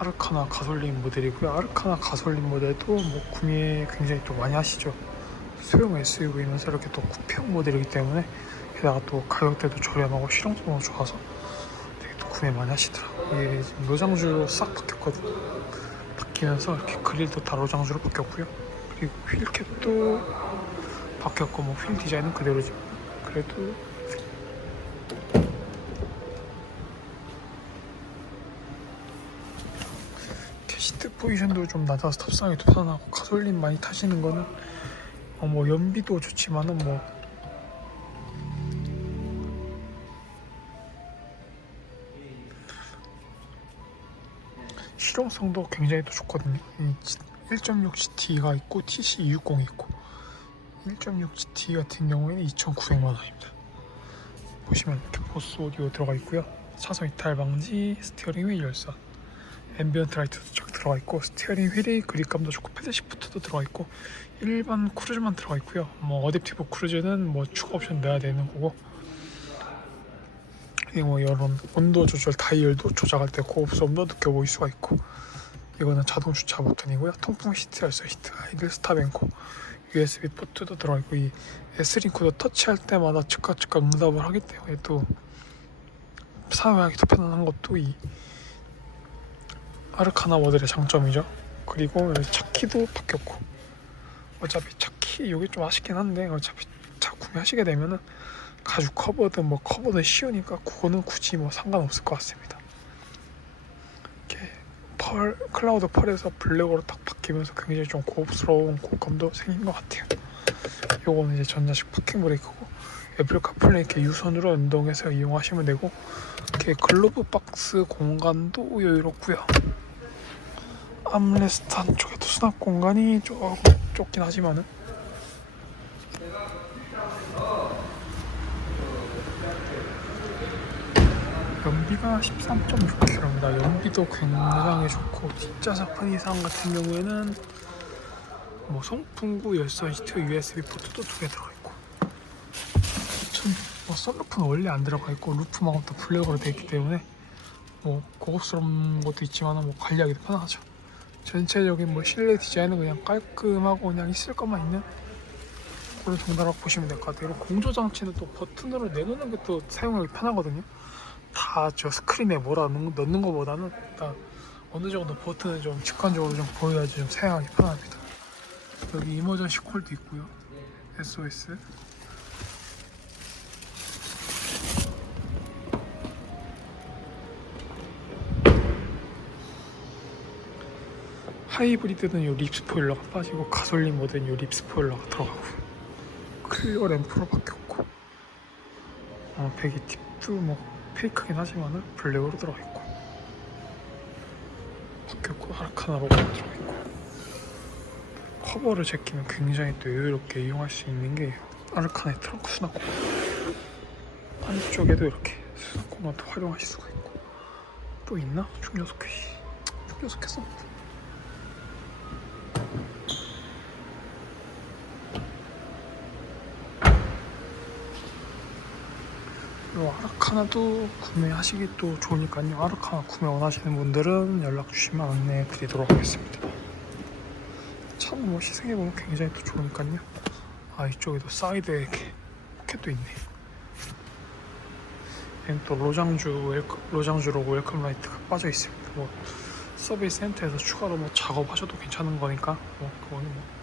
아르카나 가솔린 모델이고요. 아르카나 가솔린 모델도 뭐 구매 굉장히 또 많이 하시죠. 소형 SUV면서 이렇게 또 쿠페형 모델이기 때문에 게다가 또 가격대도 저렴하고 실용성도 좋아서 되게 또 구매 많이 하시더라고요. 이게 지금 노장주로 싹 바뀌었거든요. 바뀌면서 이렇게 그릴도 다 노장주로 바뀌었고요. 그리고 휠캡도 바뀌었고 뭐 휠 디자인은 그대로지만 그래도 시트 포지션도 좀 낮아서 탑승하기도 편하고 가솔린 많이 타시는 거는 어, 뭐 연비도 좋지만은 뭐 실용성도 굉장히 또 좋거든요. 1.6 GT가 있고 TC260이 있고 1.6 GT 같은 경우에는 2,900만 원입니다. 보시면 이렇게 보스 오디오 들어가 있고요. 차선 이탈 방지, 스티어링 휠 열선, 앰비언트 라이트도 쫙 들어가 있고 스티어링 휠이 그립감도 좋고 패드 시프트도 들어가 있고 일반 크루즈만 들어가 있고요. 뭐 어댑티브 크루즈는 뭐 추가 옵션 넣어야 되는 거고 그리고 뭐 이런 온도 조절 다이얼도 조작할 때 고급스러움도 느껴보일 수가 있고 이거는 자동 주차 버튼이고요. 통풍 시트 열선 시트 아이들 스탑앤코 USB 포트도 들어가 있고 이 S링크도 터치할 때마다 즉각 즉각 응답을 하기 때문에 또 사용하기 더 편안한 것도 이 아르카나 모델의 장점이죠. 그리고 차키도 바뀌었고 어차피 차키 여기 좀 아쉽긴 한데 어차피 차 구매하시게 되면은 가죽 커버든 뭐 커버든 씌우니까 그거는 굳이 뭐 상관없을 것 같습니다. 이렇게 펄 클라우드 펄에서 블랙으로 딱 바뀌면서 굉장히 좀 고급스러운 고감도 생긴 것 같아요. 요거는 이제 전자식 파킹 브레이크고 애플 카플레이 이렇게 유선으로 연동해서 이용하시면 되고 이렇게 글로브 박스 공간도 여유롭고요. 암레스트 한쪽에도 수납 공간이 조금 좁긴 하지만은 연비가 13.6km입니다. 연비도 굉장히 좋고 뒷좌석 이상 같은 경우에는 뭐 송풍구 열선 시트 USB 포트도 두 개 들어가 있고 뭐 썬루프는 원래 안 들어가 있고 루프 마운트 블랙으로 되어 있기 때문에 뭐 고급스러운 것도 있지만 뭐 관리하기도 편하죠. 전체적인 뭐 실내 디자인은 그냥 깔끔하고 그냥 있을 것만 있는 그런 정도라고 보시면 될 것 같아요. 그리고 공조 장치는 또 버튼으로 내놓는 게 또 사용하기 편하거든요. 다 저 스크린에 뭐라 넣는, 것보다는 일단 어느 정도 버튼을 좀 직관적으로 좀 보여야지 좀 사용하기 편합니다. 여기 이머전시 콜도 있고요. SOS. 하이브리드는 요 립 스포일러가 빠지고 가솔린 모드는 요립 스포일러가 들어가고요. 클리어 램프로 바뀌었고 어, 배기 팁도 뭐 페이크긴 하지만은 블랙으로 들어가 있고 바뀌었고 아르카나 로고가 들어가 있고 커버를 제끼면 굉장히 또 여유롭게 이용할 수 있는 게 아르카나의 트렁크 수납 공간 안쪽에도 이렇게 수납 공간도 활용하실 수가 있고 또 있나? 충전 소켓 썼는데 요 아르카나도 구매하시기 또 좋으니까요. 아르카나 구매 원하시는 분들은 연락 주시면 안내해 드리도록 하겠습니다. 차는 뭐 시승해보면 굉장히 또 좋으니까요. 아, 이쪽에도 사이드에 이렇게 포켓도 있네. 또 로장주, 웰컴, 로장주 로고 웰컴 라이트가 빠져 있습니다. 뭐 서비스 센터에서 추가로 뭐 작업하셔도 괜찮은 거니까 뭐 그거는 뭐